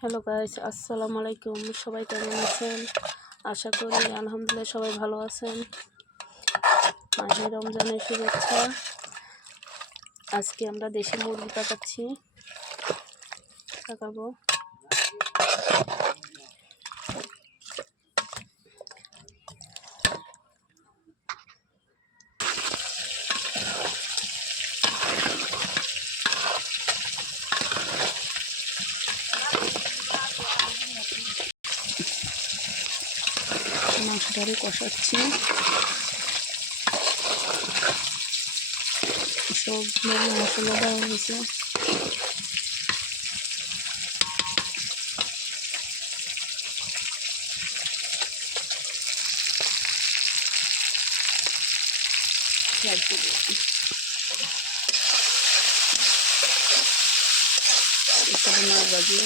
Hello guys আসসালামু আলাইকুম। সবাই কেমন আছেন? আশা করি আলহামদুলিল্লাহ সবাই ভালো আছেন। মাহে রমজানের শুভেচ্ছা। আজকে আমরা দেশি মুরগি পাকাচ্ছি। পাকাবো। মাংসটারে কষাচ্ছি সব মিলে মশলা দেওয়া হয়েছে এখানে মাছ বাজিয়ে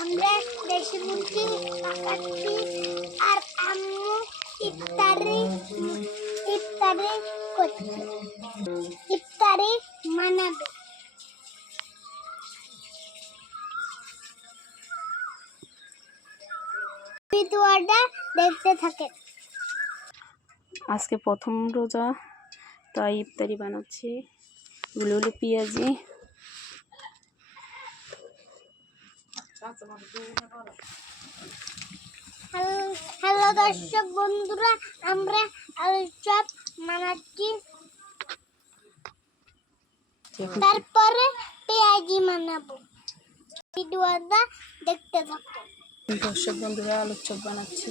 আমরা আর আম্মু ইফতারি ইফতারি করছে। ইফতারি মানাবে। আজকে প্রথম রোজা, তাই ইফতারি বানাচ্ছি। এগুলো হলো পেঁয়াজি হ্যালো- দর্শক বন্ধুরা, আমরা আলুর চপ বানাচ্ছি তারপরে পেঁয়াজি বানাবো ভিডিওটা দেখতে থাকুন দর্শক বন্ধুরা চপ বানাচ্ছি।